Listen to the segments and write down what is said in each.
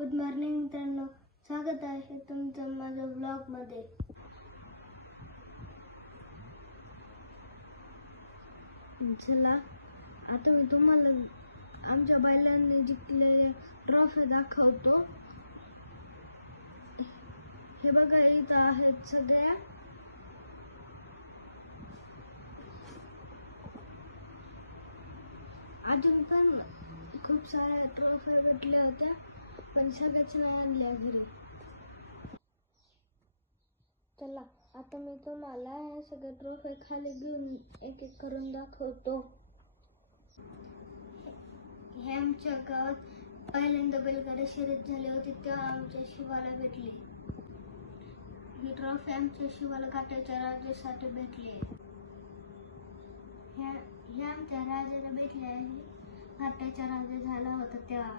Good morning मित्रांनो, स्वागत आहे तुमचं माझ्या व्लॉगमध्ये. चला आता मी तुम्हाला आमच्या बैलांनी जिंकलेल्या ट्रॉफी दाखवतो. हे बघा, इथं आहेत सगळ्या. अजून पण खूप साऱ्या ट्रॉफी भेटल्या होत्या, पण सगळ्याच नाही आणल्या घरी. चला आता मी तुम्हाला हे सगळे ट्रॉफी खाली घेऊन एक एक करून दाखवतो. हे आमच्या गावात पहिल्यांदा बैलगाडी शर्यत झाली होती तेव्हा आमच्या शिवाला भेटली. ही ट्रॉफी आमच्या शिवाला घाटाच्या राजासाठी भेटली. हे आमच्या राजाला भेटले आहे, घाटाचा राजा झाला होता तेव्हा.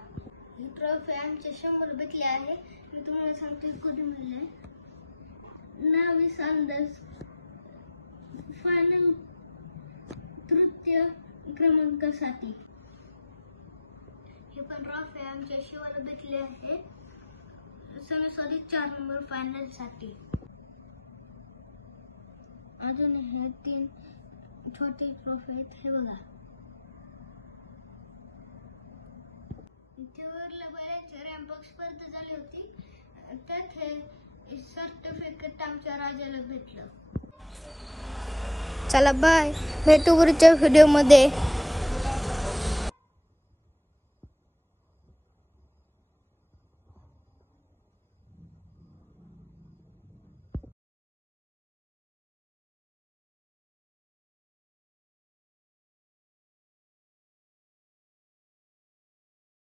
ही ट्रॉफी आमच्या शंभर भेटली आहे. मी तुम्हाला सांगतो कधी मिळाले. 19 अंदाज फायनल तृतीय क्रमांकासाठी. हे पण ट्रॉफी आमच्या शिवाला भेटले आहे, सणासुदी 4 नंबर फायनल साठी. अजून हे 3 छोटे ट्रॉफी आहेत. हे बघा, इथे वरल्या बैलांची रॅम्पॉक स्पर्धा झाली होती, त्यात हे सर्टिफिकेट आमच्या राजाला भेटलं. चला बाय, भेटू पुढच्या व्हिडिओमध्ये.